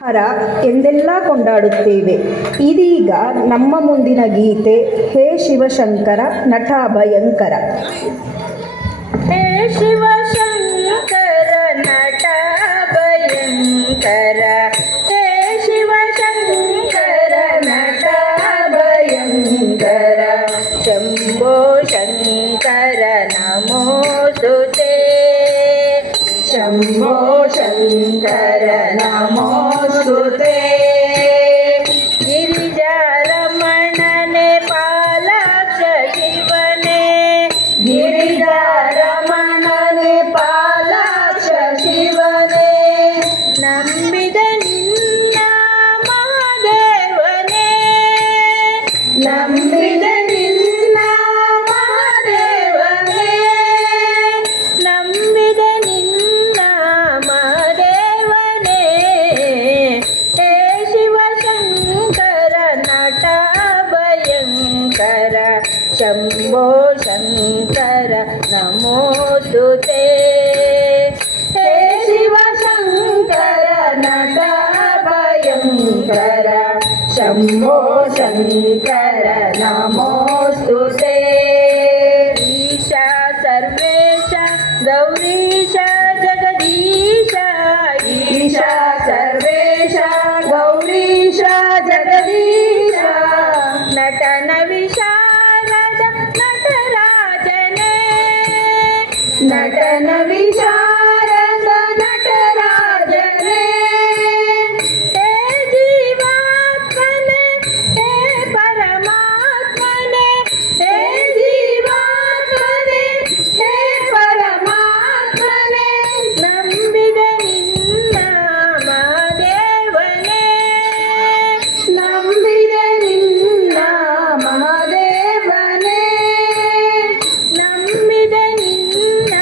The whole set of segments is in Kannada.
ಹರ ಎಂದೆಲ್ಲ ಕೊಂಡಾಡುತ್ತೇವೆ. ಇದೀಗ ನಮ್ಮ ಮುಂದಿನ ಗೀತೆ ಹೇ ಶಿವಶಂಕರ ನಟ ಭಯಂಕರ. ಹೇ ಶಿವಶಂಕರ ನಟ ಭಯಂಕರ, ಹೇ ಶಿವಶಂಕರ ನಟ ಭಯಂಕರ, ಶಂಭೋ ಶಂಕರ ನಮೋಸ್ತುತೇ, ಶಂಭೋ ಶಂಕರ ನಮೋಸ್ತುತೇ. ಗಿರಿಜಾರಮಣನೆ ಪಾಲಾಕ್ಷ ಶಿವನೇ, ಗಿರಿಜಾರಮಣನೆ ಪಾಲಾಕ್ಷ ಶಿವನೇ, ನಂಬಿದ ನಿನ್ನ ಮಹಾದೇವನೇ, ನಂಬಿದ ನಿನ್ನ ಮಹಾದೇವನೇ, ನಂಬಿದ ನಿನ್ನ ಮಹಾದೇವನೇ. ಹೇ ಶಿವಶಂಕರ ನಟ ಭಯಂಕರ, ಶಂಭೋ ಶಂಕರ ನಮೋಸ್ತುತೇ. ಹೇ ಶಿವಶಂಕರ ನಟ ಭಯಂಕರ, ಶಂಭೋ ಶಂಕರ ನಮೋಸ್ತುತೇ. ಈಶಾ ಸರ್ವೇಶ ಗೌರೀಶ ಜಗದೀಶ, ಈಶಾ ಸರ್ವೇಶ ಗೌರೀಶ ಜಗದೀಶ, ನಟನ ವಿಶಾರದ ನಟರಾಜನೇ, ನಟನ ವಿಶಾರದ ನಟರಾಜನೇ. ಹೇ ಜೀವಾತ್ಮನೇ, ಹೇ ಪರಮಾತ್ಮನೇ, ಹೇ ಜೀವಾತ್ಮನೇ, ಹೇ ಪರಮಾತ್ಮನೇ, ನಂಬಿದ ನಿನ್ನ ಮಹಾದೇವನೇ, ನಂಬಿದ ನಿನ್ನ ಮಹಾದೇವನೇ, ನಂಬಿದ ನಿನ್ನ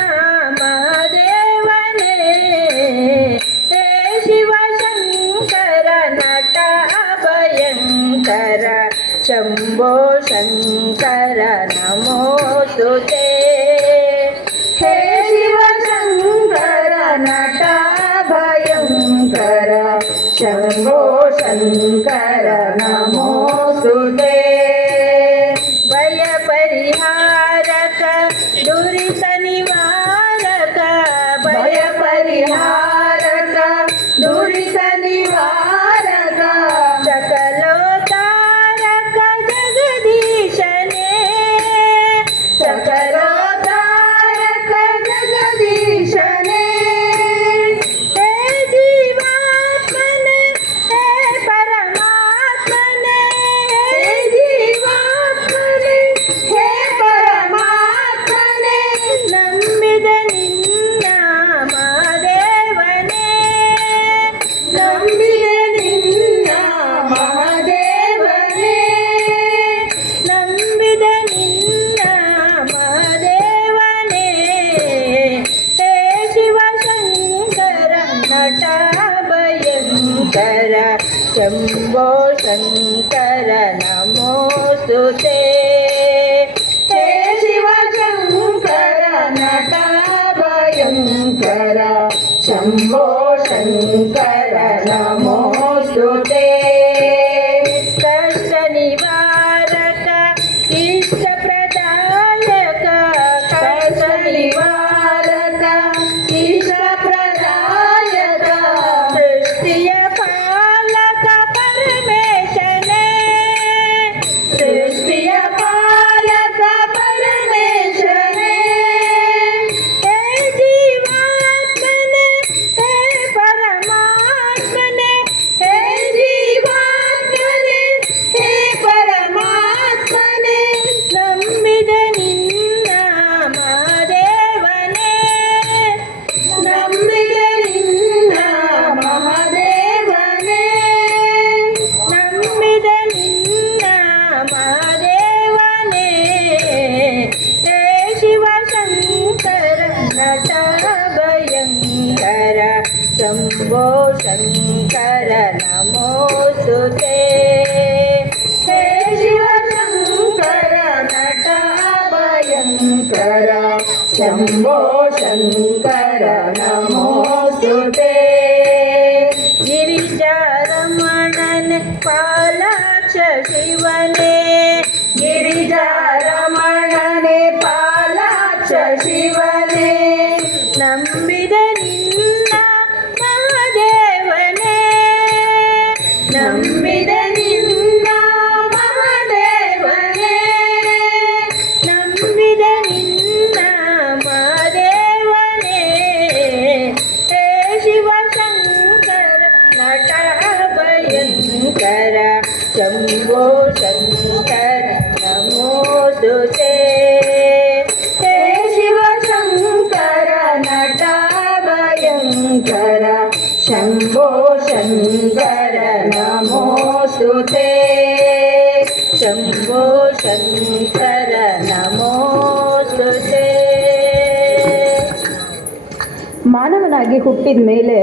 ಮಹಾದೇವನೇ. ಹೇ ಶಿವಶಂಕರ ನಟ ಭಯಂಕರ, ಶಂಭೋ ಶಂಕರ ನಮೋಸ್ತುತೇ. ಹೇ ಶಿವಶಂಕರ ನಟ ಭಯಂಕರ, ಶಂಭೋ ಶಂಕರ ನಮೋಸ್ತುತೇ. ಭಯ ಪರಿಹಾರಕ ದುರಿತ ನಿವಾರಕ, ಭಯ ಪರಿಹಾರಕ ದುರಿತ ನಿವಾರಕ, ಸಕಲೋದ್ಧಾರಕ ಜಗದೀಶನೇ, ಸಕಲೋದ್ಧಾರಕ ಜಗದೀಶನೇ. ಹೇ ಜೀವಾತ್ಮನೇ, ಹೇ ಪರಮಾತ್ಮನೇ, ಹೇ ಜೀವಾತ್ಮನೇ, ಹೇ ಪರಮಾತ್ಮನೇ, ನಂಬಿದ ನಿನ್ನ ಮಹಾದೇವನೇ, ನಂಬಿದ ನಿನ್ನ ಮಹಾದೇವನೇ, ನಂಬಿದ ನಿನ್ನ ಮಹಾದೇವನೇ. ಹೇ ಶಿವಶಂಕರ ನಟ ಭಯಂಕರ, ಶಂಭೋ ಶಂಕರ ನಮೋಸ್ತುತೇ. ಹೇ ಶಿವಶಂಕರ ನಟ ಭಯಂಕರ, ಶಂಭೋ ಶಂಕರ ನಮೋಸ್ತುತೇ. ಕಷ್ಟ ನಿವಾರಕ ಇಷ್ಟ ಪ್ರದಾಯಕ, ಕಷ್ಟ ನಿವಾರಕ ಇಷ್ಟ ಪ್ರದಾಯಕ, ಸೃಷ್ಟಿಯ ಪಾಲಕ ಪರಮೇಶನೇ, ಸೃಷ್ಟಿಯ ಪಾಲಕ ಪರಮೇಶನೇ. ಹೇ ಜೀವಾತ್ಮನೇ, ಹೇ ಪರಮಾತ್ಮನೇ, ಹೇ ಜೀವಾತ್ಮನೇ, ಹೇ ಪರಮಾತ್ಮನೇ, ನಂಬಿದ ನಿನ್ನ ಮಹಾದೇವನೇ, ನಂಬಿದ ನಿನ್ನ ಮಹಾದೇವನೇ, ನಂಬಿದ ನಿನ್ನ ಮಹಾದೇವನೇ. ಹೇ ಶಿವಶಂಕರ ನಟ ಭಯಂಕರ, ಶಂಭೋ ಶಂಕರ ನಮೋಸ್ತುತೇ. ಹೇ ಶಿವಶಂಕರ ನಟ ಭಯಂಕರ, ಶಂಭೋ ಶಂಕರ ನಮೋಸ್ತುತೇ. ಗಿರಿಜಾ ಗಿರಿಜಾರಮಣನೆ ಪಾಲಾಕ್ಷ ಶಿವನೇ ಗಿರಿಜಾರಮಣನೆ ಪಾಲಾಕ್ಷ ಶಿವನೇ ನಂಬಿದ ನಿನ್ನ ಮಹಾದೇವನೇ ನಂಬಿದ ನಿನ್ನ ಮಹಾದೇವನೇ ನಂಬಿದ ನಿನ್ನ ಮಹಾದೇವನೇ ಹೇ ಶಿವಶಂಕರ ನಟ ಭಯಂಕರ ಶಂಭೋ ಶಂಕರ ನಮೋಸ್ತುತೇ ಹೇ ಶಿವಶಂಕರ ನಟ ಭಯಂಕರ ಶಂಭೋ ಶಂಕರ ನಮೋಸ್ತುತೇ ಶಂಭೋ ಶಂಕರ ನಮೋಸ್ತುತೇ ಮಾನವನಾಗಿ ಹುಟ್ಟಿದ ಮೇಲೆ